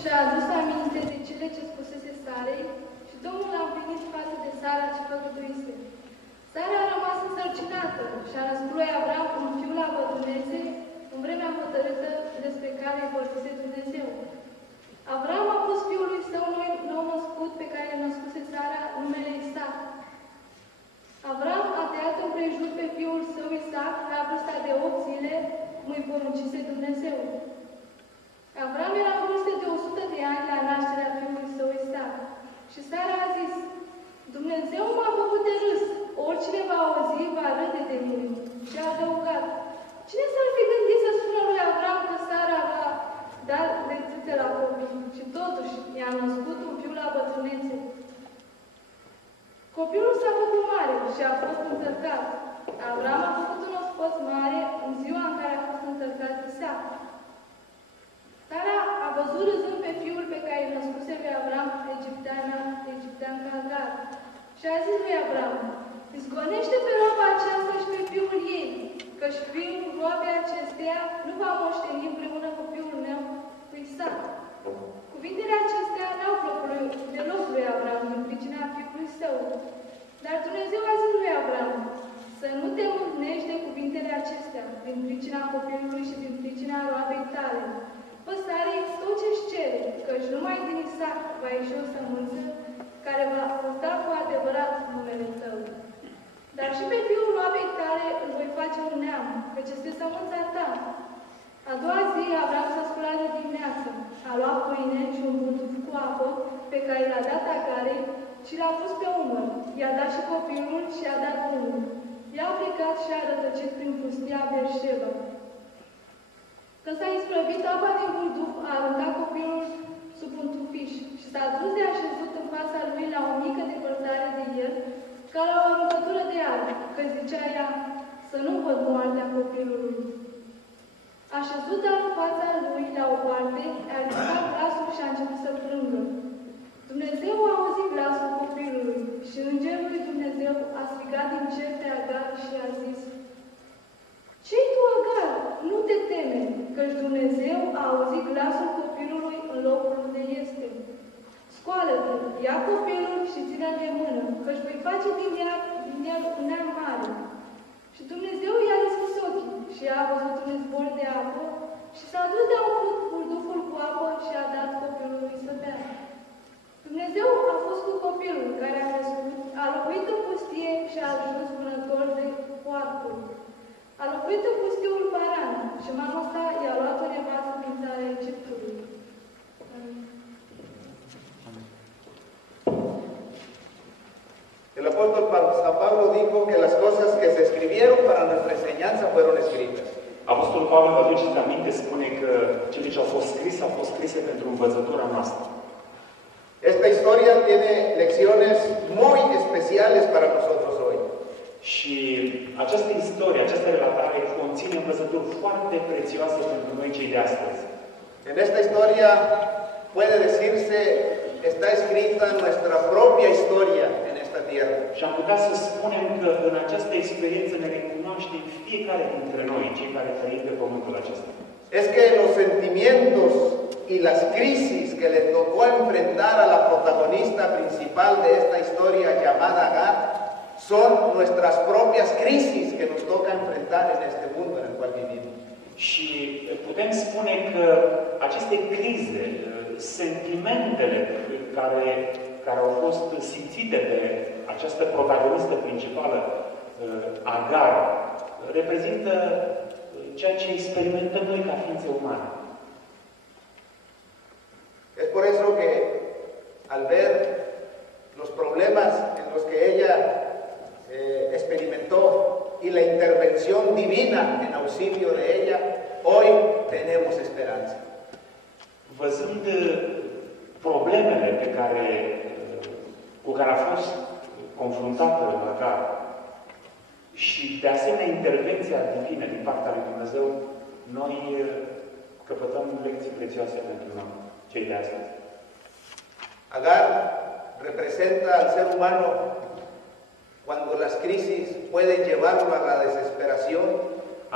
și-a adus aminte de cele ce spusese Sarei și Domnul a împlinit față de Sara ce făgăduise. Sara a rămas însărcinată și a născut lui Avram un fiu la bătrânețe în vremea hotărâtă despre care îi vorbise Dumnezeu. Avram a pus fiului său nou născut pe care îl născuse Sara numele Isaac. Avram a tăiat împrejur pe fiul său Isaac la vârsta de 8 zile, cum îi poruncise Dumnezeu. Avram era în vârstă de 100 de ani la nașterea fiului său Isaac. Și Sara a zis, Dumnezeu m-a făcut de râs, oricine va auzi va râde de mine. Și a adăugat, cine s-ar fi gândit să spună lui Avram că Sara va da lețite la copii? Și totuși i-a născut un fiu la bătrânețe. Copilul s-a făcut mare și a fost întărcat. Avram a făcut un ospăț mare în ziua în care a fost întărcat Isaac. Sara a văzut râzând pe fiul pe care îl născuse lui Avram, egipteanca Agar. Și a zis lui Avram, izgonește pe roaba aceasta și pe fiul ei, căci fiul roabei acesteia nu va moșteni împreună cu fiul meu, cu Isaac. Cuvintele acestea n-au plăcut deloc lui Avram din pricina fiului său. Dar Dumnezeu a zis lui Avram, să nu te mâhnești de cuvintele acestea, din pricina copilului și din pricina roabei tale. Fă Sarei tot ce-și cere, căci numai din Isaac va ieși o sămânță care va purta cu adevărat numele tău. Dar și pe fiul roabei tale îl voi face un neam, căci este sămânța ta. A doua zi Avram s-a sculat de dimineață, a luat pâine și un bunduf cu apă pe care l-a dat Agarei și l-a pus pe umăr. I-a dat și copilul și i-a dat drumul. I-a plecat și a rătăcit prin pustia Beersheba. Când s-a isprăvit, apa din bunduf a aruncat copilul sub un tufiș și s-a dus de așezut în fața lui la o mică depărtare de el, ca la o aruncătură de arc, că zicea ea, să nu văd moartea copilului. Așezut în fața lui la o parte, a ridicat glasul și a început să plângă. Dumnezeu a auzit glasul copilului și îngerul lui Dumnezeu a strigat din cer pe Agar și a zis, ce-i tu, Agar? Nu te teme, căci Dumnezeu a auzit glasul copilului în locul unde este. Scoală-te, ia copilul și ține-l de mână, căci voi face din el un neam mare. Și Dumnezeu i-a deschis ochii și a văzut un izvor de apă și s-a dus de a umplut burduful cu apă și a dat copilului să bea. Dumnezeu a fost cu copilul care a crescut, a locuit în pustie și a ajuns vânător de poarcuri. A locuit în pustiul Paran și mama sa i-a luat o nevastă din țara Egiptului. El apóstol San Pablo dijo que las cosas que se escribieron para nuestra enseñanza fueron escritas. Apostolul Pavel, vă aduceți aminte, spune că cele ce au fost scrise pentru învățătura noastră. Esta historia tiene lecciones muy especiales para nosotros hoy. Și această istorie, această relatare conține învățături foarte prețioase pentru noi cei de astăzi. En esta historia puede decirse, está escrita nuestra propia historia en esta tierra. Și am putea să spunem că în această experiență ne recunoaștem fiecare dintre noi, cei care trăim pe pământul acesta. Es que los sentimientos y las crisis que le tocó enfrentar a la protagonista principal de esta historia llamada Agar son nuestras propias crisis que nos toca enfrentar en este mundo en el cual vivimos. Și putem spune că aceste crize, sentimentele care au fost simțite de această protagonistă principală, Agar, reprezintă ceea ce experimentăm noi ca ființe umane. Es por eso que al ver los problemas en los que ella experimentó y la intervención divina en auxilio de ella, hoy tenemos esperanza. Văzând problemele cu care a fost confruntată Agar și de asemenea intervenția divină din partea lui Dumnezeu, noi căpătăm lecții prețioase pentru noi, cei de astăzi. Agar representa al ser humano cuando las crisis pueden llevarlo a la desesperación.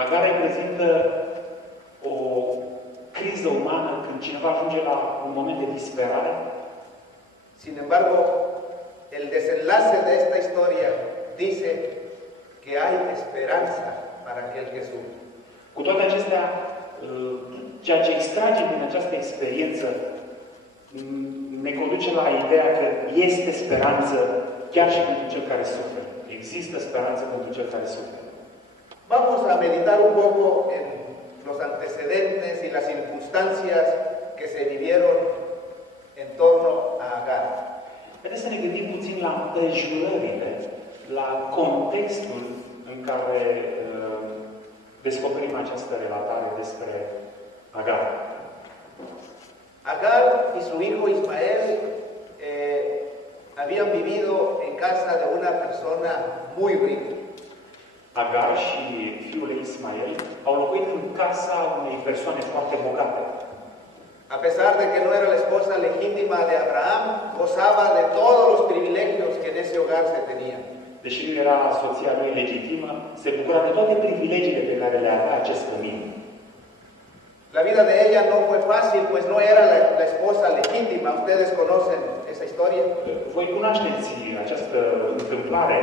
Agar reprezintă o criză umană când cineva ajunge la un moment de disperare, sin embargo, el desenlace de esta historia dice que hay esperanza para aquel que sufre. cu toate acestea, ceea ce extragem din această experiență ne conduce la ideea că este speranță chiar și pentru cel care suferă. Există speranță pentru cel care suferă. Vamos a meditar un poco en los antecedentes y las circunstancias que se vivieron en torno a Agar. Haideți să ne gândim puțin la împrejurările, la contextul în care descoperim această relatare despre Agar. Agar y su hijo Ismael habían vivido en casa de una persona muy rica. Agar și fiul ei Ismael au locuit în casa unei persoane foarte bogate. A pesar de que no era la esposa legítima de Abraham, gozaba de todos los privilegios que en ese hogar se tenían. Deși nu era soția lui legitimă, se bucura de toate privilegiile pe care le avea acest cămin. La vida de ella no fue fácil, pues no era la esposa legítima. Ustedes conocen esa historia. Voi cunoașteți această întâmplare.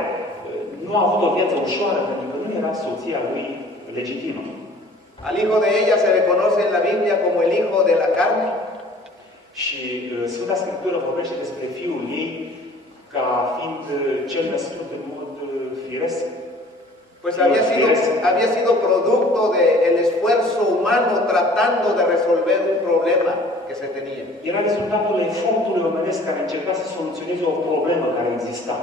Nu a avut o viață ușoară, pentru că nu era soția lui legitimă. Al hijo de ella se le conoce en la Biblia como el hijo de la carne. Și Sfânta Scriptură vorbește despre fiul ei ca fiind cel născut în mod firesc. Pues había sido producto del esfuerzo humano tratando de resolver un problema que se tenía. Era rezultatul efortului omenesc care încerca să soluționeze o problemă care exista.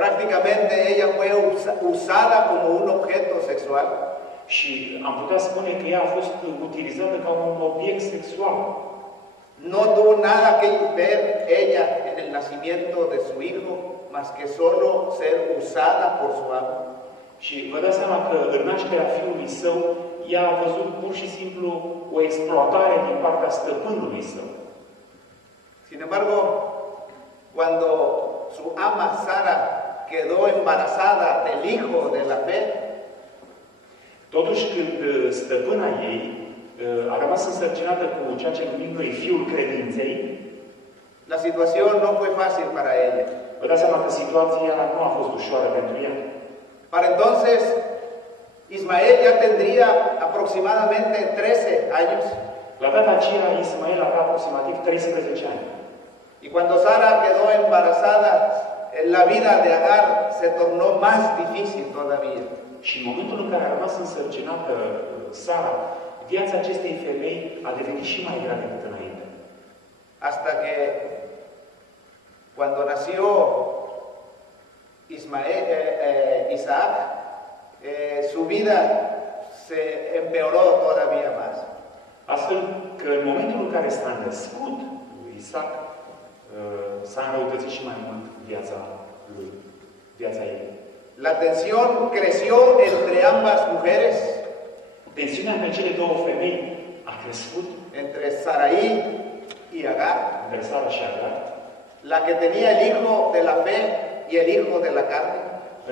Prácticamente ella fue usada como un objeto sexual. Și am putea spune că ea a fost utilizată ca un obiect sexual. No tuvo nada que ver ella en el nacimiento de su hijo, más que solo ser usada por su amo. Și vă dați seama că în nașterea fiului său, ea a văzut pur și simplu o exploatare din partea stăpânului său. Sin embargo, cuando su ama Sara quedó embarazada del hijo de la fe, totuși când stăpâna ei a rămas însărcinată cu ceea ce numim noi fiul credinței, la situación no fue fácil para ella. Vă dați seama că situația nu a fost ușoară pentru ea. Para entonces, Ismael ya tendría aproximadamente 13 años. La data aceea, Ismael avea aproximativ 13 ani. Y cuando Sara quedó embarazada, la vida de Agar se tornó más difícil todavía. Și în momentul în care a rămas însărcinată Sara, viața acestei femei a devenit și mai grea decât înainte. Hasta que cuando nació Isaac, su vida se empeoró todavía más. Astfel că în momentul în care s-a născut Isaac, s-a înrăutățit și mai mult viața ei. La tensión creció entre ambas mujeres. Tensiunea între cele două femei a crescut. Entre Sarai y Agar. Între Sara și Agar. La que tenía el hijo de la fe y el hijo de la carne.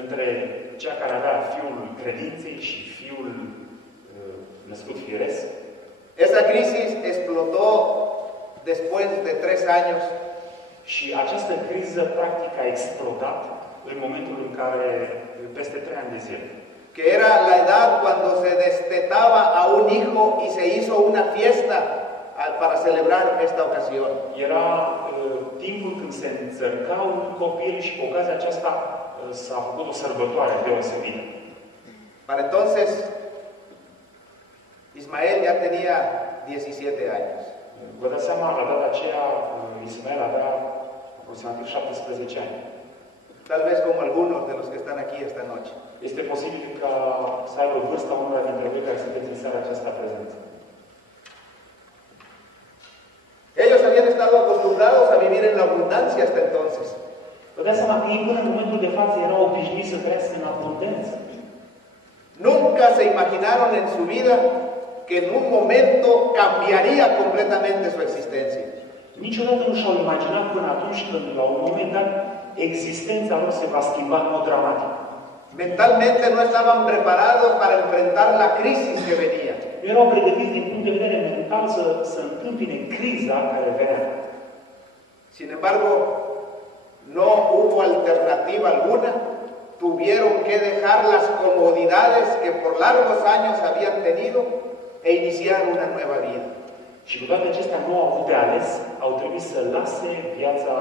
Între cea care avea fiul credinței și fiul născut firesc. Esa crisis explotó después de 3 años. Și această criză practic a explodat în momentul în care, peste 3 ani de zile. Que era la edad cuando se destetaba a un hijo y se hizo una fiesta para celebrar esta ocasión. Era timpul când se înțărca un copil și cu ocazia aceasta s-a făcut o sărbătoare deosebită. Para entonces, Ismael ya tenía 17 años. Vă dați seama, la data aceea, Ismael avea aproximativ 17 ani. Tal vez como algunos de los que están aquí esta noche. Este posibil ca să aibă vârsta unora dintre voi care sunteți în seara aceasta prezenți. Ellos habían estado acostumbrados a vivir en la abundancia hasta entonces. Vă dați seama că ei până în momentul de față erau obișnuiți să trăiască în abundență. Nunca se imaginaron en su vida que en un momento cambiaría completamente su existencia. Niciodată nu și-au imaginat până atunci când, la un moment dat, existența lor se va schimba în mod dramatic. Mentalmente no estaban preparados para enfrentar la crisis que venía. Nu erau pregătiți din punct de vedere mental mental să întâmpine criza care venea. Sin embargo, no hubo alternativa alguna. Tuvieron que dejar las comodidades que por largos años habían tenido e iniciar una nueva vida. Și cu toate acestea nu au avut de ales, au trebuit să lase viața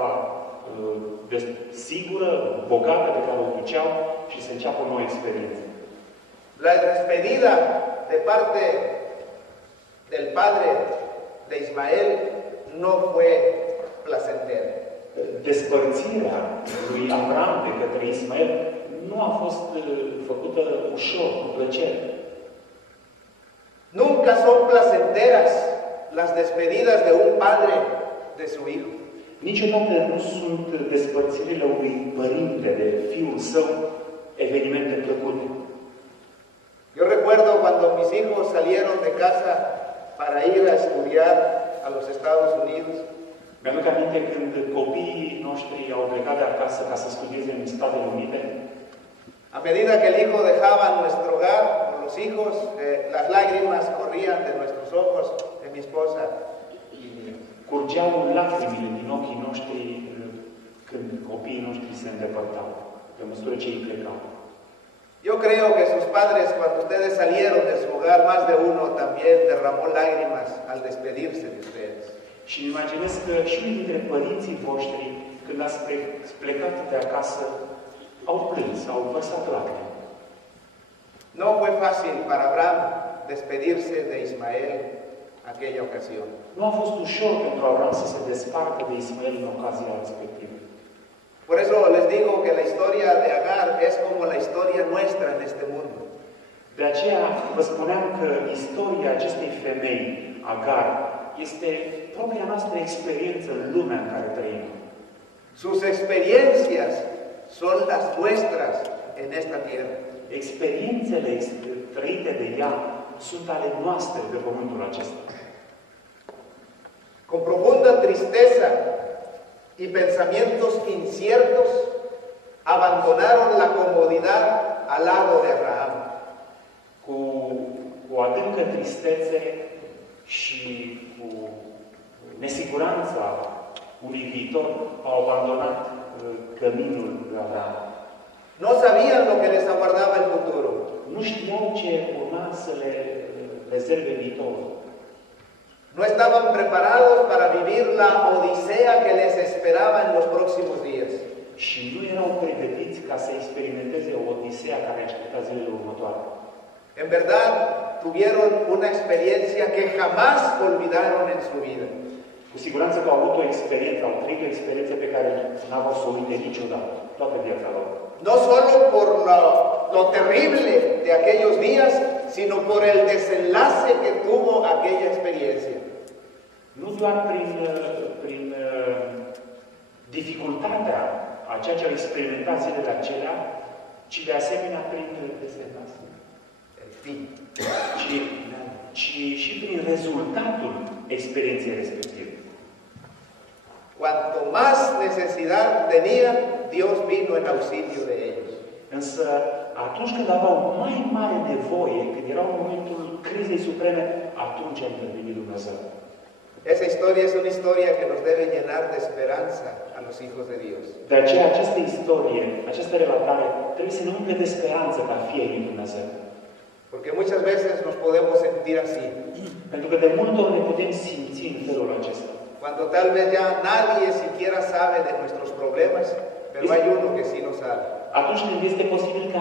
sigură, bogată pe care o duceau și să înceapă o nouă experiență. La despedida de parte del padre de Ismael no fue placentera. Despărțirea lui Avram de către Ismael nu a fost făcută ușor, cu plăcere. Nunca son placenteras las despedidas de un padre de su hijo. Niciodată nu sunt despărțirile unui părinte de fiul său evenimente plăcute. Yo recuerdo cuando mis hijos salieron de casa para ir a estudiar a los Estados Unidos. Mi-aduc aminte când copiii noștri au plecat de acasă ca să studieze în Statele Unite. A medida que el hijo dejaba nuestro hogar, los hijos, las lágrimas corrían de nuestros ojos, de mi esposa y mío. Curgeau lacrimile din ochii noștri când copiii noștri se îndepărtau, pe măsură ce ei plecau. Yo creo que sus padres, cuando ustedes salieron de su hogar, más de uno también derramó lágrimas al despedirse de ustedes. Și îmi imaginez că și unii dintre părinții voștri, când ați plecat de acasă, au plâns, au vărsat lacrimi. No fue fácil para Abraham despedirse de Ismael aquella ocasión. Nu a fost ușor pentru Avram să se despartă de Ismael în ocazia respectivă. Por eso les digo que la historia de Agar es como la historia nuestra en este mundo. De aceea vă spuneam că istoria acestei femei, Agar, este propria noastră experiență în lumea în care trăim. Sus experiencias son las nuestras en esta tierra. Experiențele trăite de ea sunt ale noastre pe pământul acesta. Con profunda tristeza y pensamientos inciertos, abandonaron la comodidad al lado de Abraham. Cu adâncă tristețe și cu nesiguranța unui viitor, au abandonat căminul lui Abraham. No sabían lo que les aguardaba el futuro. Nu știau ce urma să le rezerve viitorul. No estaban preparados para vivir la odisea que les esperaba en los próximos días. Și nu erau pregătiți ca să experimenteze o odisea care aștepta zilele următoare. En verdad, tuvieron una experiencia que jamás olvidaron en su vida. Cu siguranță că au avut o experiență, au trăit o experiență pe care n-au să o uite niciodată, toată viața lor. No solo por lo terrible de aquellos días, sino por el desenlace que tuvo aquella experiencia. Nu doar prin dificultatea a ceea ce au experimentat zilele acelea, ci de asemenea prin desenlace. El fin. Ci și prin rezultatul experienței respective. Cuanto más necesidad tenían, Dios vino en auxilio de ellos. Însă, atunci când aveau mai mare nevoie, când erau în momentul crizei supreme, atunci a intervenit Dumnezeu. Esa historia es una historia que nos debe llenar de esperanza a los hijos de Dios. De aceea, această istorie, această relatare, trebuie să ne umple de speranță ca fie lui Dumnezeu. Porque muchas veces nos podemos sentir así. Pentru că de multe ori ne putem simți în felul acesta. Cuando tal vez ya nadie siquiera sabe de nuestros problemas, pero hay uno que sí lo sabe. Atunci când este posibil ca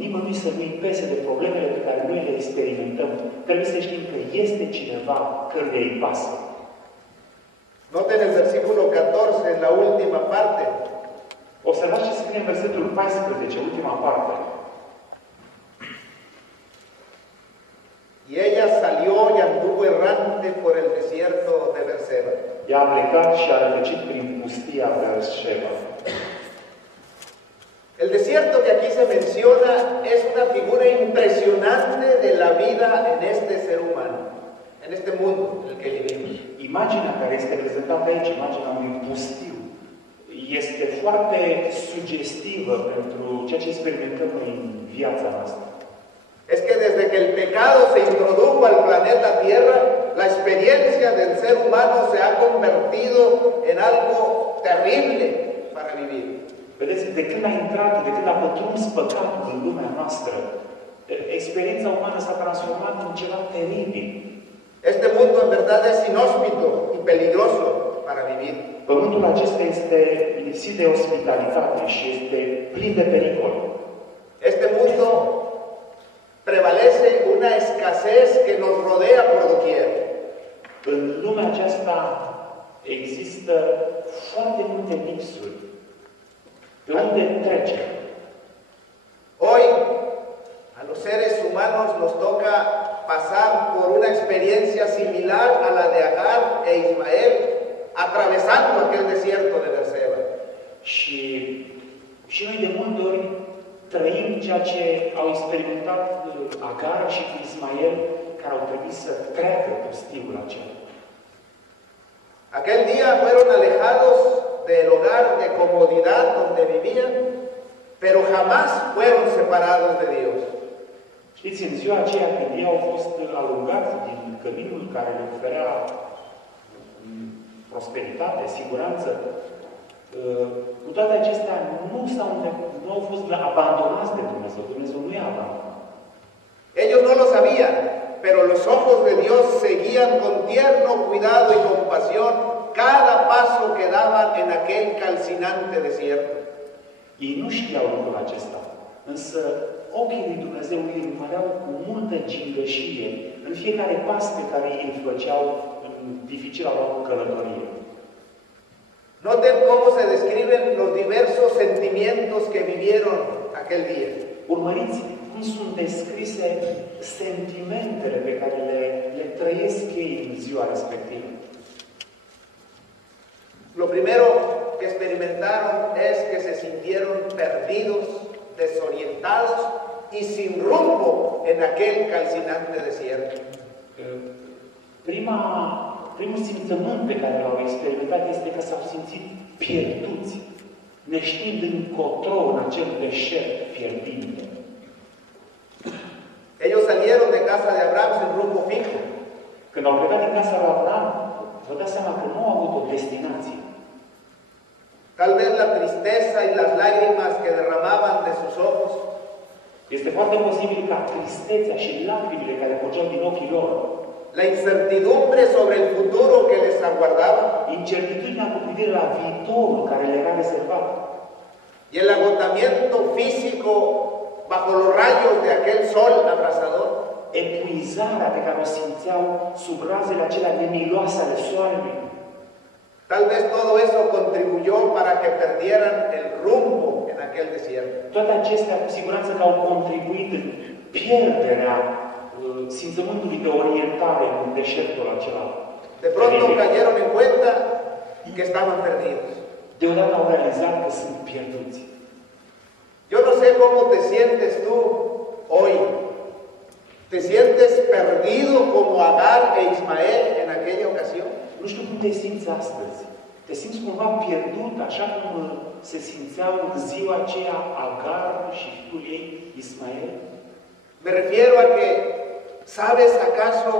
nimănui să nu-i pese de problemele pe care noi le experimentăm, trebuie să știm că este cineva căruia îi pasă. Noten el versículo 14, en la última parte. Observați ce scrie în versetul 14, ultima parte. Y ella salió y anduvo errante por el desierto de Berseba. Ea a plecat și a rătăcit prin pustia Beersheba. El desierto que aquí se menciona es una figura impresionante de la vida en este ser humano, en este mundo en el que vivimos. Imaginea care este prezentată aici, imaginea unui pustiu, este foarte sugestivă pentru ceea ce experimentăm noi în viața noastră. Es que desde que el pecado se introdujo al planeta Tierra, la experiencia del ser humano se ha convertido en algo terrible para vivir. Vedeți, de când a intrat, de când a pătruns păcatul în lumea noastră, experiența umană s-a transformat în ceva teribil. Este mundo en verdad es inhóspito y peligroso para vivir. Pământul acesta este lipsit de ospitalitate și este plin de pericol. Este mundo prevalece una escasez que nos rodea por doquier. În lumea aceasta există foarte multe lipsuri. Pe unde trece? Hoy, a los seres humanos nos toca pasar por una experiencia similar a la de Agar e Ismael, atravesando aquel desierto de Berseba. Și noi de multe ori trăim ceea ce au experimentat Agar și Ismael, care au trebuit să treacă pustiul acela. Aquel día fueron alejados del hogar de comodidad donde vivían, pero jamás fueron separados de Dios. Știți, în ziua aceea când ei au fost alungați din căminul care le oferea prosperitate, siguranță, cu toate acestea nu au fost abandonați de Dumnezeu. Dumnezeu nu i-a abandonat. Ellos no lo sabían, pero los ojos de Dios seguían con tierno cuidado y compasión cada paso que daban en aquel calcinante desierto. Ei nu știau lucrul acesta, însă ochii lui Dumnezeu îi urmăreau cu multă gingășie în fiecare pas pe care îi făceau în dificila lor călătorie. Noten cómo se describen los diversos sentimientos que vivieron aquel día. Urmăriți cum sunt descrise sentimentele pe care le trăiesc ei în ziua respectivă. Lo primero que experimentaron es que se sintieron perdidos, desorientados y sin rumbo en aquel calcinante desierto. Primul simțământ pe care l-au experimentat este că s-au simțit pierduți, neștiind încotro în acel deșert fierbinte. Ellos salieron de casa de Abraham sin rumbo fijo. Când au plecat din casa lui Abraham, vă dați seama că nu au avut o destinație. Tal vez la tristeza y las lágrimas que derramaban de sus ojos Este foarte posibil ca tristețea și lacrimile care curgeau din ochii lor, la incertidumbre sobre el futuro que les aguardaba incertitudinea cu privire la viitorul care le era rezervat y el agotamiento físico bajo los rayos de aquel sol abrasador, epuizarea pe care o simțeau sub razele acelea nemiloase ale soarelui. tal vez todo eso contribuyó para que perdieran el rumbo en aquel desierto. Toate acestea, cu siguranță că au contribuit în pierderea simțământului de orientare în deșertul acela. De pronto cayeron en cuenta que estaban perdidos. Deodată au realizat că sunt pierduți. Yo no sé cómo te sientes tú hoy. ¿Te sientes perdido como Agar e Ismael en aquella ocasión? Nu știu cum te simți astăzi. Te simți cumva pierdut, așa cum se simțeau în ziua aceea Agar și fiul ei, Ismael? Me refiero a que, ¿sabes acaso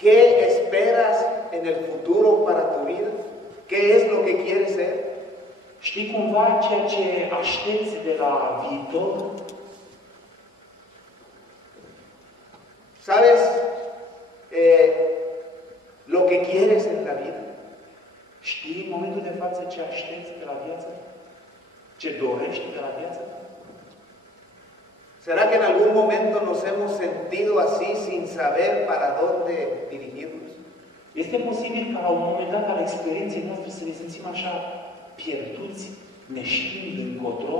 qué esperas en el futuro para tu vida? ¿Qué es lo que quieres ser? Știi cumva ceea ce aștepți de la viitor? ¿Sabes lo que quieres en la vida? Știi în momentul de față ce aștepți de la viață? Ce dorești de la viață? ¿Será que en algún momento nos hemos sentido así sin saber para dónde dirigirnos? Este posibil ca la un moment dat al experienței noastre să ne simțim așa pierduți, neștiind încotro?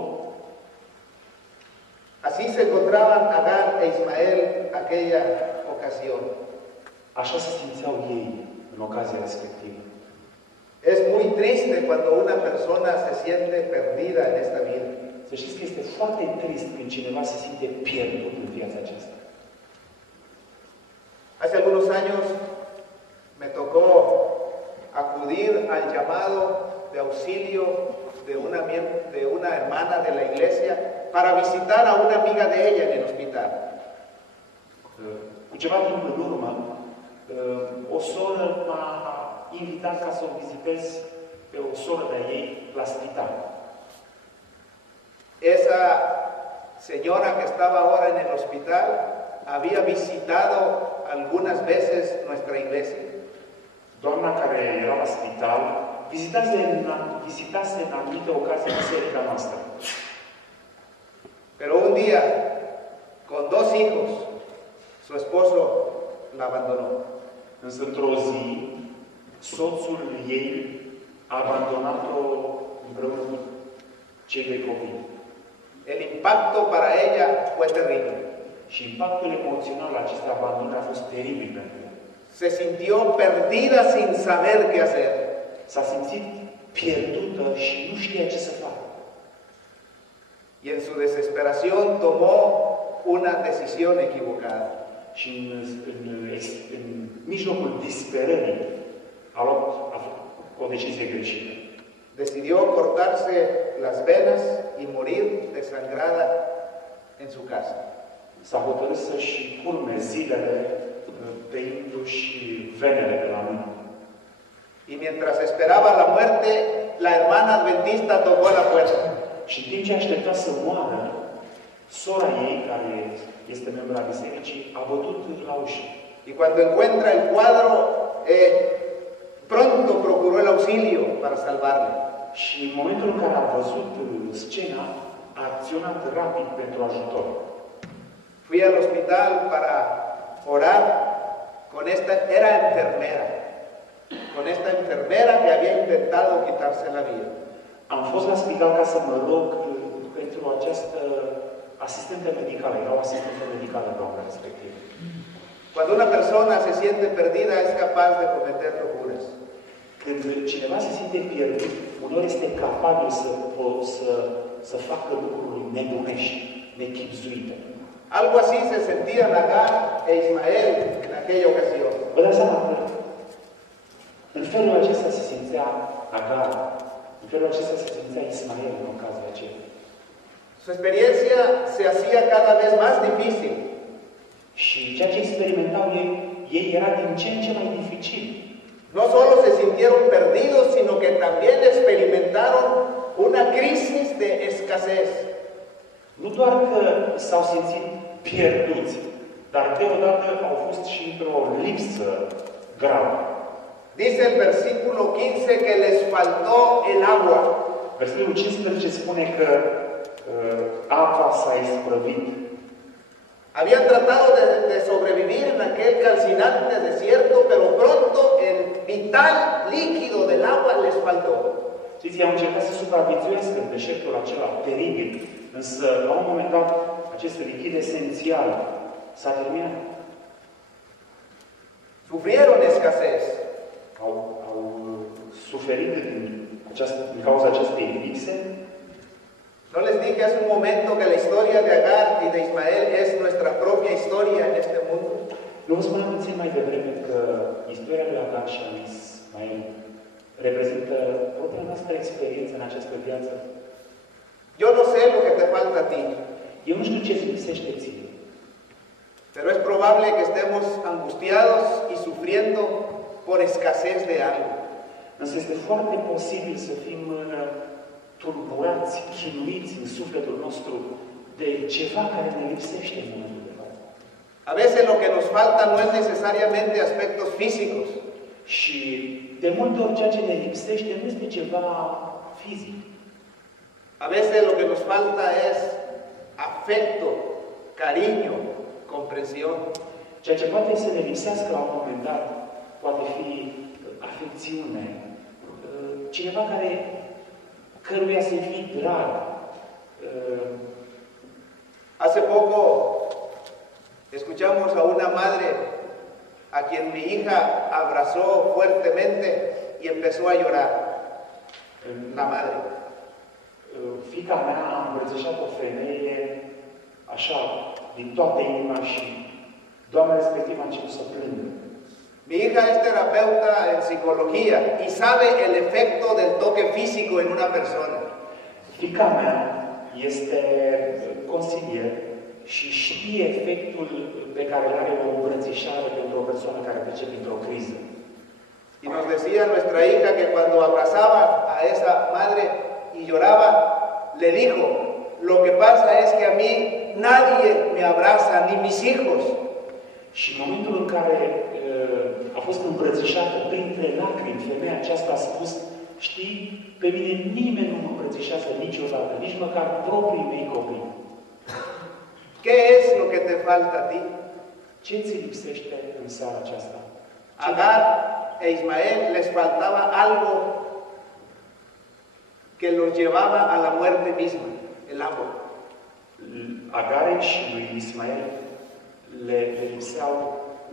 Así se encontraban Agar e Ismael aquella ocasión. Așa se simțeau ei în ocazia respectivă. Es muy triste cuando una persona se siente perdida en esta vida. Să știți că este foarte trist când cineva se simte pierdut în viața aceasta. Hace algunos años me tocó acudir al llamado de auxilio de una hermana de la iglesia para visitar a una amiga de ella en el hospital. Cu ceva timp în urmă, O soră m-a invitat ca să o vizitez pe o soră de-a ei la spital. Esa señora que estaba ahora en el hospital había visitado algunas veces nuestra iglesia. Doamna care era la spital vizitase în anumite ocazii biserica noastră. Pero un día, con 2 hijos, su esposo la abandonó. Însă într-o zi, soțul ei a abandonat-o împreună cu cei 2 copii. El impacto para ella fue terrible. Și impactul emoțional la aceste abandonări a fost teribil pentru ea. Se sintió perdida sin saber qué hacer. S-a simțit pierdută și nu știa ce să facă. Y en su desesperación tomó una decisión equivocada. Și în mijlocul disperării a luat o decizie greșită. Decidió cortarse las venas y morir desangrada en su casa. S-a hotărât să-și curme zilele tăindu-și venele de la mână. Y mientras esperaba la muerte, la hermana adventista tocó la puerta. Și în timp ce aștepta să moară, sora ei, care este membra bisericii, a bătut la ușă. Y cuando encuentra el cuadro, pronto procuró el auxilio para salvarle. Și în momentul în care a văzut scena, a acționat rapid pentru ajutor. Fui al hospital para orar con esta, era enfermera, con esta enfermera que había intentado quitarse la vida. Am fost la spital ca să mă rog pentru această asistentă medicală. Era o asistentă medicală, doamna respectivă. Cuando una persona se siente perdida, es capaz de cometer locuras. Când cineva se simte pierdut, uneori este capabil să facă lucruri nebunești, nechipzuite. Algo así se sentían Agar e Ismael en aquella ocasión. Vă dați seama că în felul acesta se simțea Agar, în felul acesta se simțea Ismael în cazul acela. Su experiencia se hacía cada vez más difícil. Și ceea ce experimentau ei era din ce în ce mai dificil. No solo se sintieron perdidos, sino que también experimentaron una crisis de escasez. Nu doar că s-au simțit pierduți, dar deodată au fost și într-o lipsă gravă. Dice el versículo 15 que les faltó el agua. Versetul 15 spune că apa s-a isprăvit. Habían tratado de sobrevivir en aquel calcinante desierto, pero pronto el vital líquido del agua les faltó. Știți, au încercat să supraviețuiască în deșertul acela teribil, însă, la un moment dat, acest lichid esențial s-a terminat. Sufrieron escasez. Au suferit din cauza acestei lipse. No les dije hace un momento que la historia de Agar y de Ismael es nuestra propia historia en este mundo. Nu vă spuneam puțin mai devreme că istoria lui Agar și a lui Ismael reprezintă propria noastră experiență în această viață. Yo no sé lo que te falta a ti. Eu nu știu ce îți lipsește ție. Pero es probable que estemos angustiados y sufriendo por escasez de algo. Însă este foarte posibil să fim tulburați, chinuiți în sufletul nostru de ceva care ne lipsește în momentul de față. A veces lo que nos falta no es necesariamente aspectos físicos. Și de multe ori ceea ce ne lipsește nu este ceva fizic. A veces lo que nos falta es afecto, cariño, comprensión. Ceea ce poate să ne lipsească la un moment dat poate fi afecțiune, cineva căruia să-i fii drag. Hace poco escuchamos a una madre a quien mi hija abrazó fuertemente y empezó a llorar. La madre. Fiica mea a îmbrățișat o femeie așa, din toată inima și doamna respectivă a început să plângă. Mi hija es terapeuta en psicología y sabe el efecto del toque físico en una persona. Fiica mea este consilier și știe efectul pe care îl are o îmbrățișare pentru o persoană care trece printr-o criză. Y nos decía nuestra hija que cuando abrazaba a esa madre y lloraba, le dijo, lo que pasa es que a mí nadie me abraza, ni mis hijos. Și în momentul în care a fost îmbrățișată printre lacrimi, femeia aceasta a spus, știi, pe mine nimeni nu mă îmbrățișează niciodată, nici măcar proprii mei copii. ¿Qué es lo que te falta a ti? Ce ți lipsește în seara aceasta? Agar e Ismael les faltaba algo que los llevaba a la muerte misma, el agua. Agare și lui Ismael le lipseau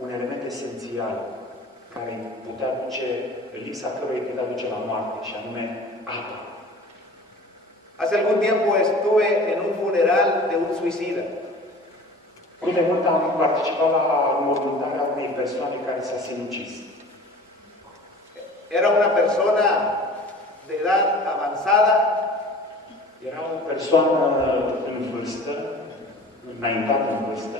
un element esențial care putea duce, lipsa căruia îi putea duce la moarte, și anume apa. Hace algún tiempo estuve en un funeral de un suicida. Nu de mult am participat la mormântarea unei persoane care s-a sinucis. Era una persona de edad avanzada. Era o persoană în vârstă, înaintată în vârstă.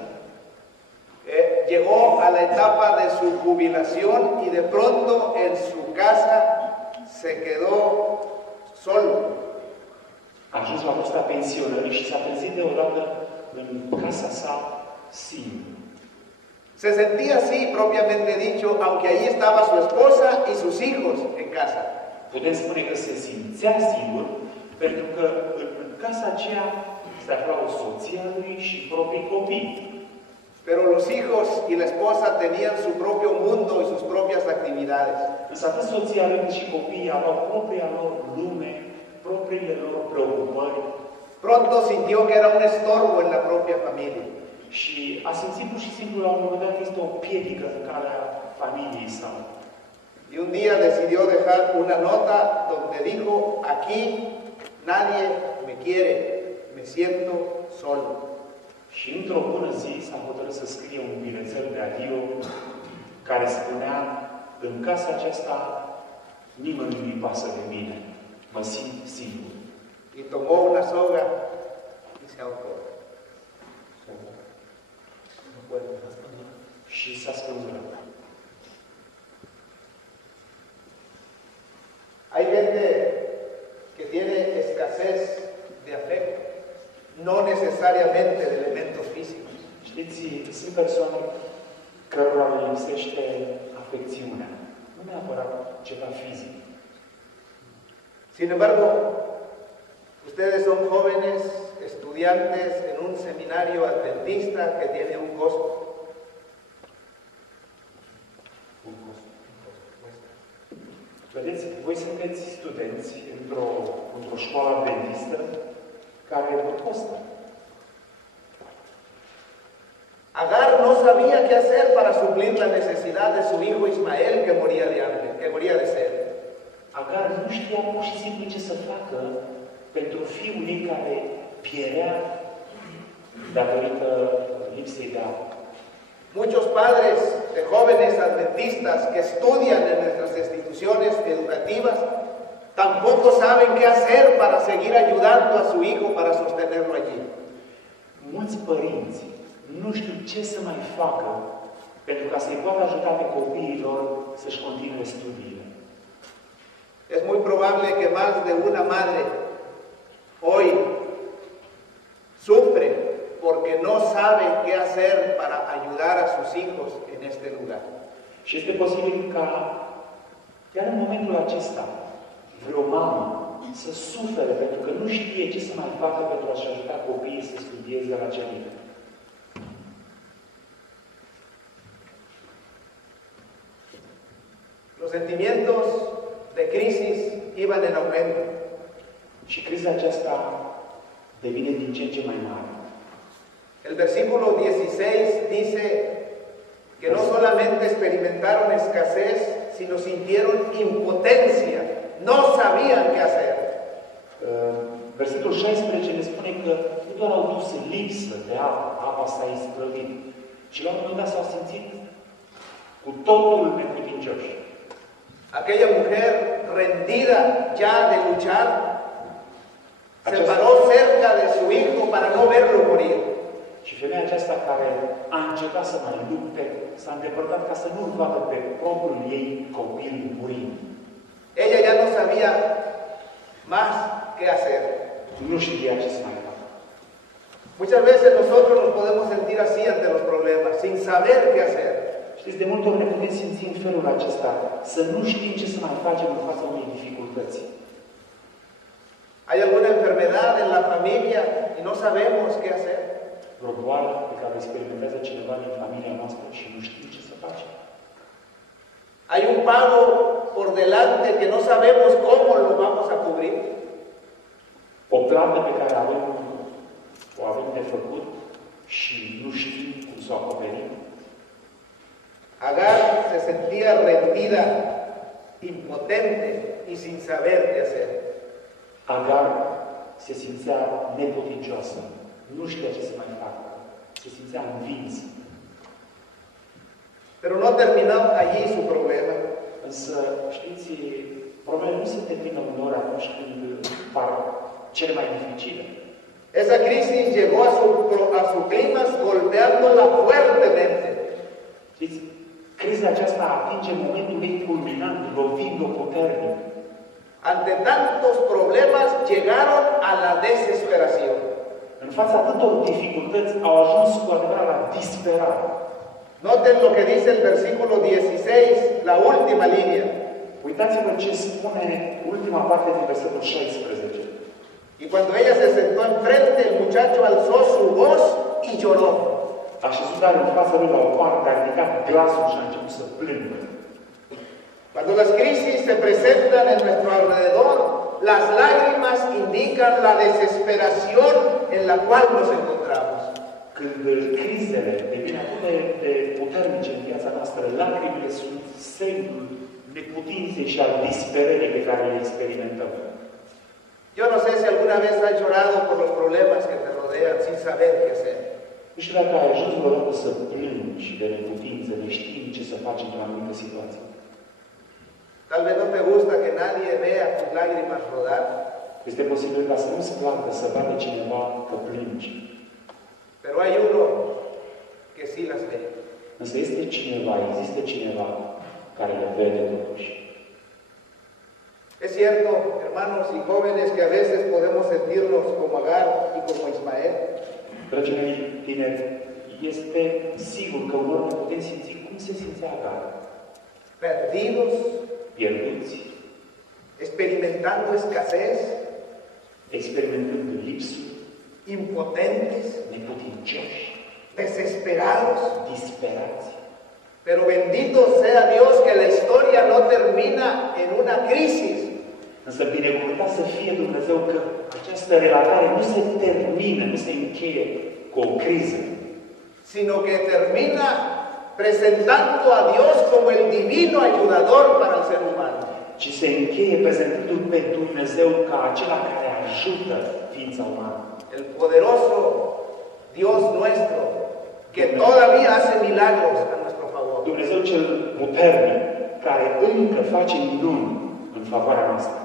Llegó a la etapa de su jubilación y de pronto en su casa se quedó solo. A ajuns la vârsta pensionării și s-a trezit deodată în casa sa singur. Se sentía así, propiamente dicho, aunque allí estaba su esposa y sus hijos en casa. Putem spune că se simțea singur, pentru că în casa aceea se aflau soția lui și proprii copii. Pero los hijos y la esposa tenían su propio mundo y sus propias actividades. Însă atât soția lui cât și copiii aveau propria lor lume, propriile lor preocupări. Pronto sintió que era un estorbo en la propia familia. Și a simțit pur și simplu la un moment dat că este o piedică în calea familiei sale. Y un día decidió dejar una nota donde dijo, aquí nadie me quiere, me siento solo. Și într-o bună zi s-a hotărât să scrie un bilețel de adio care spunea, în casa aceasta nimeni nu-i pasă de mine, mă simt singur. Y tomó una soga y se ahorcó. Și s-a spânzurat. Hay gente que tiene escasez de afecto, no necesariamente de elementos físicos. Știți, sunt persoane cărora le lipsește afecțiunea, nu neapărat ceva fizic. Sin embargo, ustedes son jóvenes, estudiantes en un seminario adventista que tiene un costo. Vedeți, voi sunteți studenți într-o școală adventistă care vă costă. Agar no sabía qué hacer para suplir la necesidad de su hijo Ismael que moría de hambre, que moría de sed. Agar nu știa pur și simplu ce să facă pentru fiul ei care pierea datorită lipsei de apă. Muchos padres de jóvenes adventistas que estudian en nuestras instituciones educativas tampoco saben qué hacer para seguir ayudando a su hijo para sostenerlo allí. Mulți părinți nu știu ce să mai facă pentru ca să-i poată ajuta pe copiii lor să-și continue studiile. Es muy probable que más de una madre hoy sufre porque no sabe qué hacer para ayudar a sus hijos en este lugar. Și este posibil ca chiar în momentul acesta vreo mamă să sufere pentru că nu știe ce să mai facă pentru a-și ajuta copiii să studieze la acel nivel. Los sentimientos de crisis iban en aumento. Și criza aceasta devine din ce în ce mai mare. El versículo 16 dice que no solamente experimentaron escasez, sino sintieron impotencia. No sabían qué hacer. Versetul 16 ne spune că nu doar au dus lipsă de apă, apa s-a isprăvit, ci la un moment dat s-au simțit cu totul neputincioși. Aquella mujer rendida ya de luchar, se paró cerca de su hijo para no verlo morir. Și femeia aceasta care a încercat să mai lupte, s-a îndepărtat ca să nu-l vadă pe propriul ei copil murind. Ella ya no sabía más qué hacer. Nu știa ce să mai facă. Muchas veces nosotros nos podemos sentir así ante los problemas, sin saber qué hacer. Știți, de multe ori ne putem simți în felul acesta, să nu știm ce să mai facem în fața unei dificultăți. Hay alguna enfermedad en la familia y no sabemos qué hacer. Vreo boală pe care o experimentează cineva din familia noastră și nu știm ce să facem. Hay un pago por delante que no sabemos cómo lo vamos a cubrir. O plată pe care o avem de făcut și nu știm cum să o acoperim. Agar se sentía rendida, impotente y sin saber qué hacer. Agar se simțea neputincioasă, nu știa ce să mai facă, se simțea învinsă. Pero no terminó allí su problema. Însă, știți, problemele nu se termină uneori atunci când par cele mai dificile. Esa crisis llegó a su clímax golpeándola fuertemente. Știți, criza aceasta atinge momentul ei culminant, lovind-o puternic. Ante tantos problemas llegaron a la desesperación. În fața atâtor dificultăți au ajuns cu adevărat la disperare. Noten lo que dice el versículo 16, la última línea. Uitați-vă ce spune ultima parte din versetul 16. Y cuando ella se sentó enfrente, el muchacho alzó su voz y lloró. A șezut dar în fața lui la o parte, a ridicat glasul și a început să plângă. Cuando las crisis se presentan en nuestro alrededor, las lágrimas indican la desesperación en la cual nos encontramos. Când crizele devin atât de puternice în viața noastră, lacrimile sunt semnul neputinței și al disperării pe care le experimentăm. Yo no sé si alguna vez has llorado por los problemas que te rodean sin saber qué hacer. Nu știu dacă ai ajuns vreodată să plângi de neputință, neștiind ce să faci într-o anumită situație. Tal vez no te gusta que nadie vea tus lágrimas rodar. Este posibil ca să nu-ți placă să vadă cineva că plângi. Pero hay uno que sí las ve. Însă există cineva care le vede totuși. Es cierto, hermanos y jóvenes, que a veces podemos sentirnos como Agar y como Ismael. Dragii mei tineri, este sigur că uneori ne putem simți cum se simțea Agar. Perdidos, Pierduți, experimentando escasez, experimentând lipsuri, impotentes, neputincioși, desesperados. disperați. Pero bendito sea Dios que la historia no termina en una crisis, Însă binecuvântat să fie Dumnezeu că această relatare nu se termină, nu se încheie cu o criză, sino que termina presentando a Dios como el divino ayudador para el ser humano. ci se încheie prezentându-L pe Dumnezeu ca acela care ajută ființa umană. El poderoso Dios nuestro, que todavía hace milagros a nuestro favor. Dumnezeu cel puternic, care încă face minuni în favoarea noastră.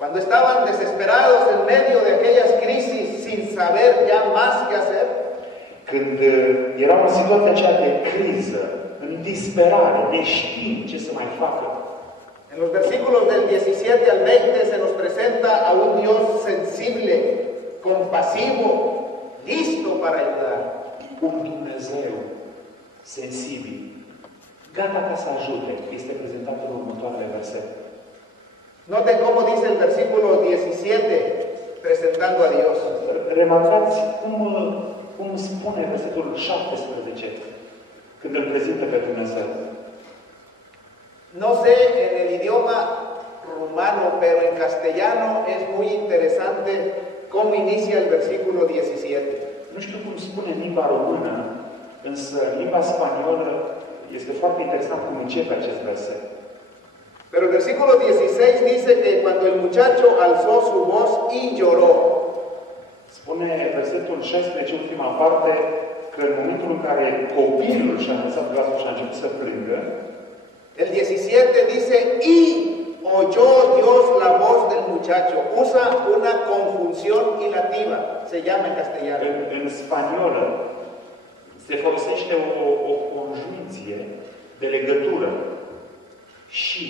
Cuando estaban desesperados en medio de aquellas crisis sin saber ya más qué hacer, Când erau în situația aceea de criză, în disperare, neștiind ce să mai facă, en los versículos del 17 al 20 se nos presenta a un Dios sensible, compasivo, listo para ayudar. un Dumnezeu sensibil, gata ca să ajute, este prezentat în următoarele versete. Noten cómo dice el versículo 17, presentando a Dios. Remarcați cum spune versetul 17, când îl prezintă pe Dumnezeu. No sé en el idioma rumano, pero en castellano es muy interesante cómo inicia el versículo 17. Nu știu cum spune în limba română, însă în limba spaniolă este foarte interesant cum începe acest verset. Pero el versículo 16 dice que cuando el muchacho alzó su voz y lloró. Spune versetul 16, ultima parte, că în momentul în care copilul și-a înălțat glasul și a început să plângă, El 17 dice, y oyó Dios la voz del muchacho. Usa una conjunción ilativa, se llama en castellano. în spaniolă, Se folosește o conjuncție de legătură. Și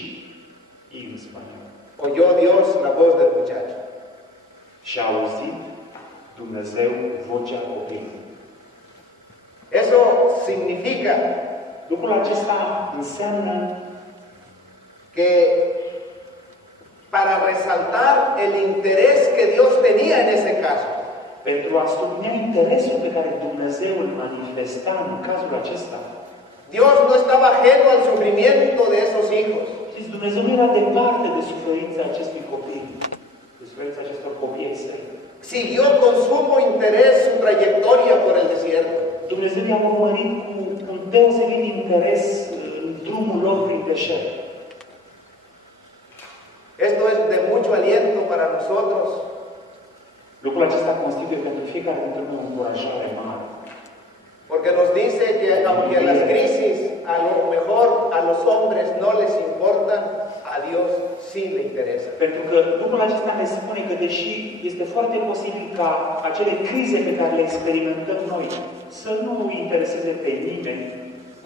în spaniol. Oyó Dios la voz del muchacho. Și a auzit Dumnezeu vocea copilului. Eso significa Lucrul acesta înseamnă que para resaltar el interés que Dios tenía en ese caso, pentru a sublinia interesul pe care Dumnezeu îl manifesta în cazul acesta. Dios no estaba ajeno al sufrimiento de esos hijos. Știți, Dumnezeu nu era departe de suferința acestui copil, de suferința acestor copii ai săi. Siguió con sumo interés su trayectoria por el desierto. Dumnezeu i-a urmărit cu un deosebit interes în drumul lor prin deșert. Esto es de mucho aliento para nosotros, Lucrul acesta constituie pentru fiecare dintre noi o încurajare mare. porque nos dice que aunque las crisis a lo mejor a los hombres no les importan, a Dios sí le interesa. Pentru că lucrul acesta ne spune că deși este foarte posibil ca acele crize pe care le experimentăm noi să nu intereseze pe nimeni,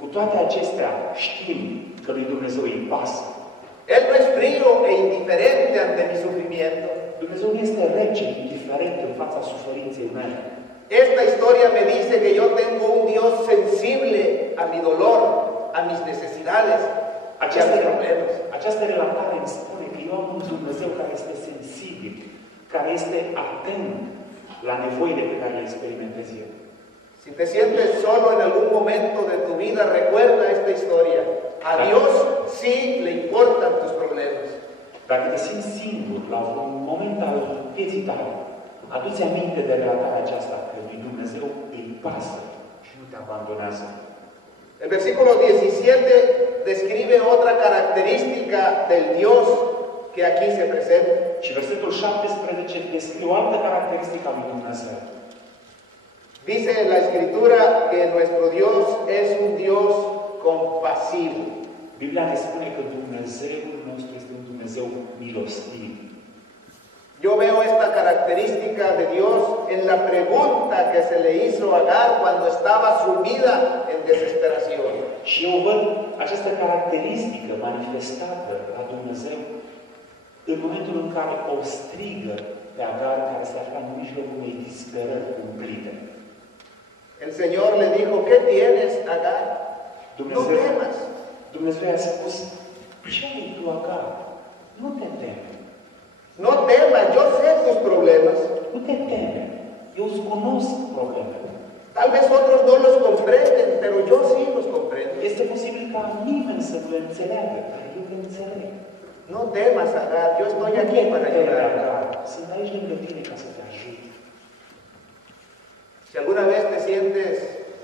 cu toate acestea știm că lui Dumnezeu îi pasă. Él no es frío e indiferente ante mi sufrimiento. Dumnezeu nu este rece, indiferent în fața suferinței mele. Esta historia me dice que yo tengo un Dios sensible a mi dolor, a mis necesidades, a mis problemas. Această relatare îmi spune că eu am un Dumnezeu care este sensibil, care este atent la nevoile pe care le experimentez eu. Si te sientes solo en algún momento de tu vida, recuerda esta historia. A Dios sí le importan tus problemas. Dacă te simți singur la un moment al vieții tale, adu-ți aminte de relatarea aceasta, că lui Dumnezeu îi pasă și nu te abandonează. El versículo 17 describe otra característica del Dios que aquí se presenta. Și versetul 17 descrie o altă caracteristică a lui Dumnezeu. Dice la Escritura que nuestro Dios es un Dios compasivo. Biblia ne spune că Dumnezeul nostru este un Dumnezeu milostiv. Yo veo esta característica de Dios en la pregunta que se le hizo a Agar cuando estaba sumida en desesperación. Și eu văd această caracteristică manifestată la Dumnezeu în momentul în care o strigă pe Agar, care se afla în mijlocul unei disperări cumplite. El Señor le dijo, ¿qué tienes, Agar? No temas. Dumnezeu i-a spus, ce ai tu, Agar? Nu te teme. No temas, yo sé tus problemas. Nu te teme. Eu îți cunosc problemele. Tal vez otros no los comprenden, pero yo sí los comprendo. Este posibil ca nimeni să nu le înțeleagă, dar eu le înțeleg. No temas, Agar, yo estoy aquí para ayudarte. Sunt aici lângă tine ca să te ajut. Si alguna vez te sientes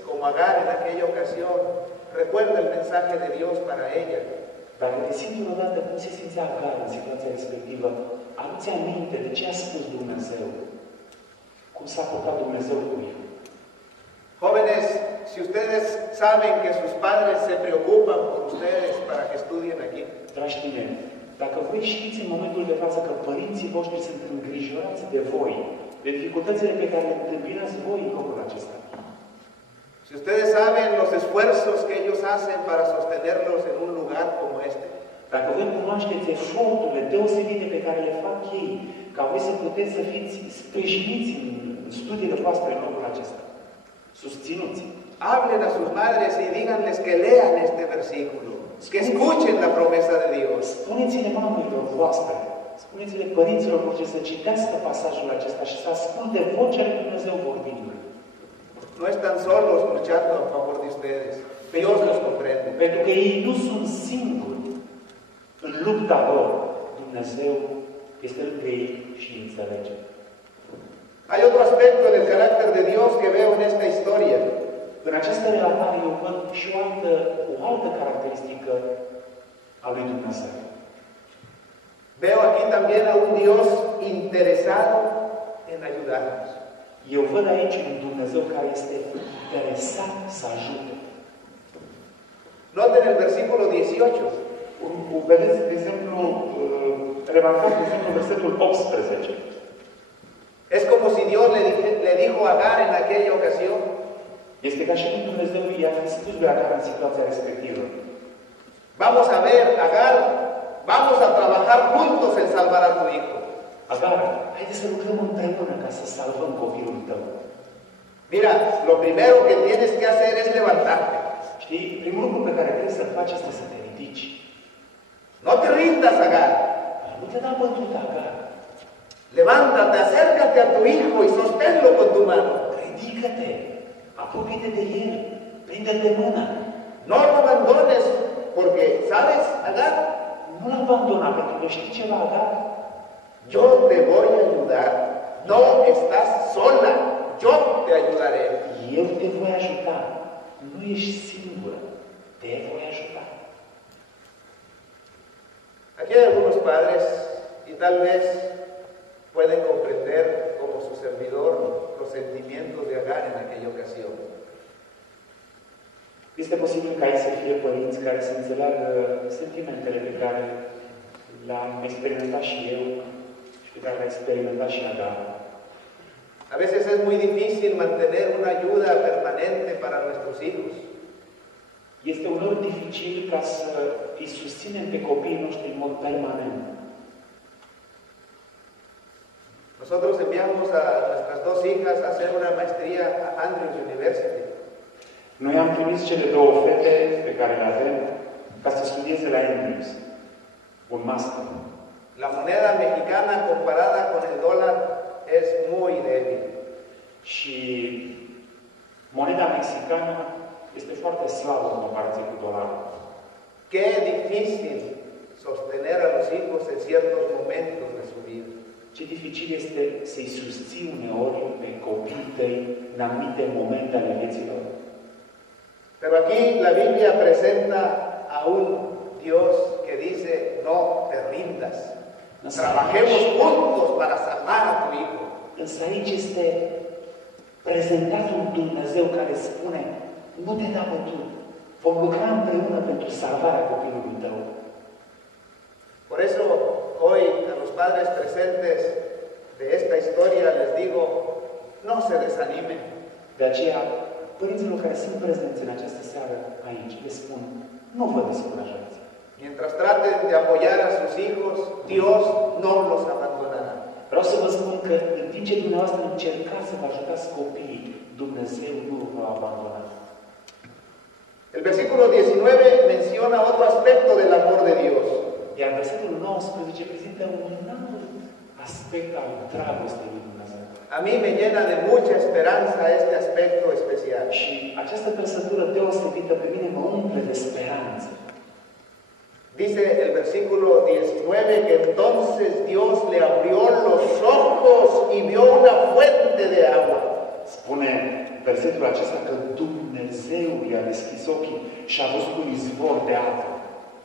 como Agar en aquella ocasión, recuerda el mensaje de Dios para ella. Dacă te simți odată cum se simțea Agar în situația respectivă, adu-ți aminte de ce a spus Dumnezeu. Cum s-a purtat Dumnezeu cu el. Jóvenes, si ustedes saben que sus padres se preocupan por ustedes para que estudien aquí, Dragi tineri, dacă voi știți în momentul de față că părinții voștri sunt îngrijorați de voi, de dificultățile pe care le întâmpinați voi în locul acesta, si ustedes saben los esfuerzos que ellos hacen para sostenerlos en un lugar como este, dacă voi cunoașteți eforturile deosebite pe care le fac ei, ca voi să puteți să fiți sprijiniți în studiile voastre în locul acesta, susținuți. hablen a sus madres y díganles que lean este versículo, que escuchen la promesa de Dios. Spuneți-le mamelor voastre, spuneți-le părinților voștri să citească pasajul acesta și să asculte vocea lui Dumnezeu vorbindu-le. No están solos luchando a favor de ustedes. Dios los comprende. Pentru că ei nu sunt singuri în lupta lor. Dumnezeu este lângă ei și îi înțelege. Hay otro aspecto del carácter de Dios que veo en esta historia. În această relatare eu văd și o altă caracteristică a lui Dumnezeu. Veo aquí también a un Dios interesado en ayudarnos. Eu văd aici un Dumnezeu care este interesat să ajute. Noten el versículo 18. Vedeți, de exemplu, remarcați, de exemplu, versetul 18. Es como si Dios le dijo a Agar en aquella ocasión, Este ca și cum Dumnezeu i-a fi spus lui Agar în situația respectivă. Vamos a ver, Agar, vamos a trabajar juntos en salvar a tu hijo. Agar, haide să lucrăm împreună ca să salvăm copilul tău. Mira, lo primero que tienes que hacer es levantarte. Știi, primul lucru pe care trebuie să-l faci este să te ridici. No te rindas, Agar. Nu te da bătut, Agar. Levántate, acércate a tu hijo y sosténlo con tu mano. Ridică-te, apropie-te de el, prinde-l de mână. No lo abandones, porque, ¿sabes, Agar? Nu-l abandona, pentru că știi ceva, Agar? Yo te voy a ayudar. No estás sola. Yo te ayudaré. Eu te voi ajuta. Nu ești singură. Te voi ajuta. Aquí hay algunos padres y tal vez pueden comprender como su servidor los sentimientos de Agar en aquella ocasión. Este posibil ca ei să fie părinți care să înțeleagă sentimentele pe care le-am experimentat și eu și pe care le-a experimentat și Agar. A veces es muy difícil mantener una ayuda permanente para nuestros hijos. Este uneori dificil ca să îi susținem pe copiii noștri în mod permanent. Nosotros enviamos a nuestras dos hijas a hacer una maestría a Andrews University. Noi am trimis cele două fete pe care le avem ca să studieze la Andrews, un master. La moneda mexicana comparada con el dólar es muy débil. Și moneda mexicană este foarte slabă în comparație cu dolarul. Qué difícil sostener a los hijos en ciertos momentos de su vida. Ce dificil este să-i susții uneori pe copiii tăi în anumite momente ale vieții lor. Pero aquí la Biblia presenta a un Dios que dice, no te rindas. Trabajemos juntos para salvar a tu hijo. Însă aici este prezentat un Dumnezeu care spune, nu te da bătut, vom lucra împreună pentru salvarea copilului tău. Por eso hoy a los padres presentes de esta historia les digo, no se desanimen. De aceea, părinților care sunt prezenți în această seară aici, le spun, nu vă descurajați. Mientras traten de apoyar a sus hijos, Dios no los abandonará. Vreau să vă spun că în timp ce dumneavoastră încercați să vă ajutați copiii, Dumnezeu nu vă va abandona. El versículo 19 menciona otro aspecto del amor de Dios. Iar versetul 19 prezintă un alt aspect al dragostei lui Dumnezeu. A mí me llena de mucha esperanza este aspecto especial. Și această trăsătură deosebită pe mine mă umple de speranță. Dice el versículo 19 que entonces Dios le abrió los ojos y vio una fuente de agua. Spune versetul acesta că Dumnezeu i-a deschis ochii și a văzut un izvor de apă.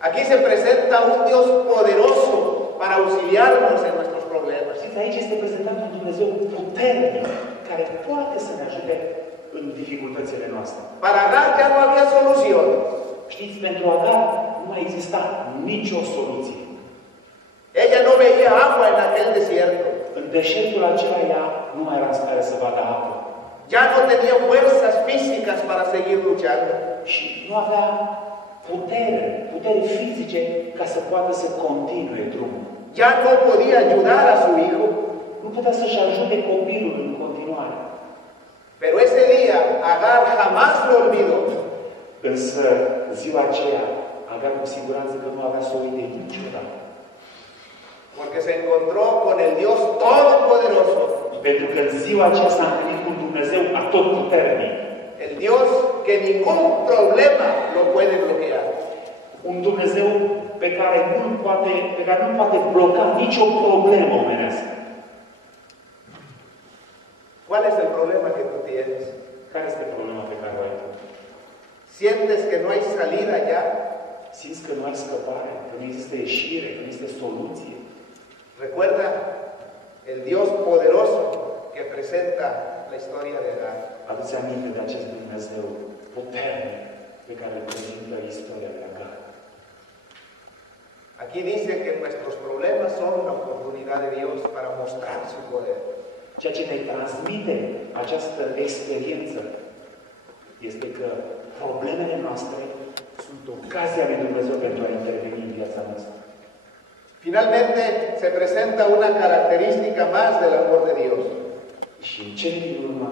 Aquí se presenta un Dios poderoso para auxiliarnos en nuestros problemas. Știți, aici este prezentat un Dumnezeu puternic care poate să ne ajute în dificultățile noastre. Para Agar ya no había solución. Știți, pentru Agar nu mai exista nicio soluție. Ella no veía agua en aquel desierto. În deșertul acela ea nu mai era în stare să vadă apă. Ya no tenía fuerzas físicas para seguir luchando. Și nu avea putere fizice ca să poată să continue drumul. Ya no podía ayudar a su hijo. Nu putea să-și ajute copilul în continuare. Pero ese día Agar jamás lo olvidó. Însă ziua aceea Agar cu siguranță că nu avea să o uite niciodată. Porque se encontró con el Dios Todopoderoso. Pentru că în ziua aceea s-a întâlnit cu Dumnezeu atotputernic. El Dios que ningún problema lo puede bloquear. Un Dumnezeu pe care nu poate bloca nicio problemă omenească. ¿Cuál es el problema que tú tienes? Care este problema pe care o ai tu? ¿Sientes que no hay salida ya? Simți că nu ai scăpare, că nu există ieșire, că nu există soluție. Recuerda el Dios poderoso que presenta la historia de Agar. Aduți aminte de acest Dumnezeu puternic pe care îl prezintă istoria de Agar. Aquí dice que nuestros problemas son una oportunidad de Dios para mostrar su poder. Ceea ce ne transmite această experiență este că problemele noastre sunt ocazia lui Dumnezeu pentru a interveni în viața noastră. Finalmente se presenta una característica más del amor de Dios. Și în cele din urmă,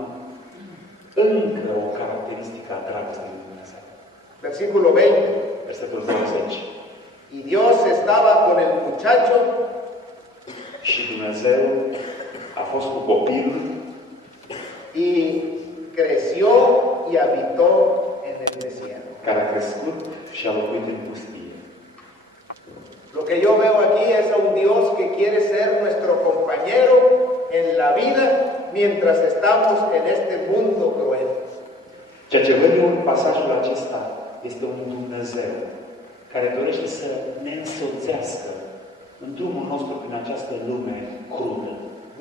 încă o caracteristică a dragostei lui Dumnezeu. Versículo 20. Versetul 20. Y Dios estaba con el muchacho. Și Dumnezeu a fost cu copilul. Y creció y habitó en el desierto. Care a crescut și a locuit în pustie. Lo que yo veo aquí es a un Dios que quiere ser nuestro compañero en la vida mientras estamos en este mundo cruel. Ceea ce văd eu în pasajul acesta este un Dumnezeu care dorește să ne însoțească în drumul nostru prin această lume crudă.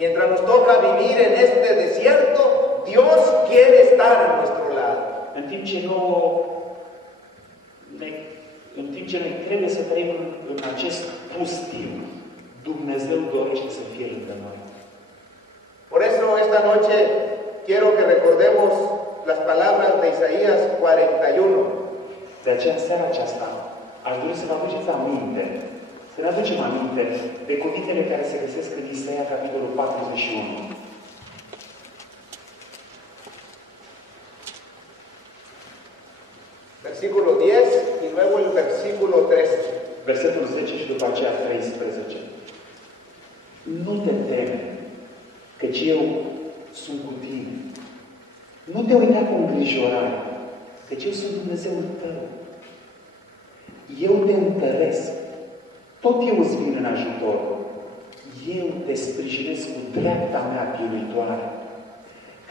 Mientras nos toca vivir en este desierto, Dios quiere estar a nuestro lado. În timp ce noi trebuie să trăim în acest pustiu, Dumnezeu dorește să fie lângă noi. Por eso esta noche quiero que recordemos las palabras de Isaías 41. De aceea, în seara aceasta, aș dori să vă aduceți aminte, să ne aducem aminte de cuvintele care se găsesc în Isaia, capitolul 41. Versículo 10 y luego el versículo 13. Versetul 10 și după aceea 13. Nu te teme, căci eu sunt cu tine. Nu te uita cu îngrijorare, căci eu sunt Dumnezeul tău. Eu te întăresc. Tot eu îți vin în ajutor. Eu te sprijinesc cu dreapta mea biruitoare.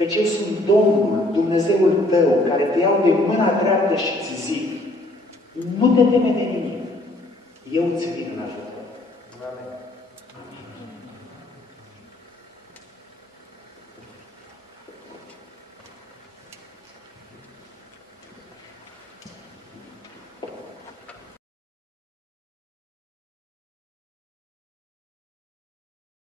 Căci eu sunt Domnul, Dumnezeul tău, care te iau de mâna dreaptă și ți zic, nu te teme de nimic. Eu îți vin în ajutor. Amen.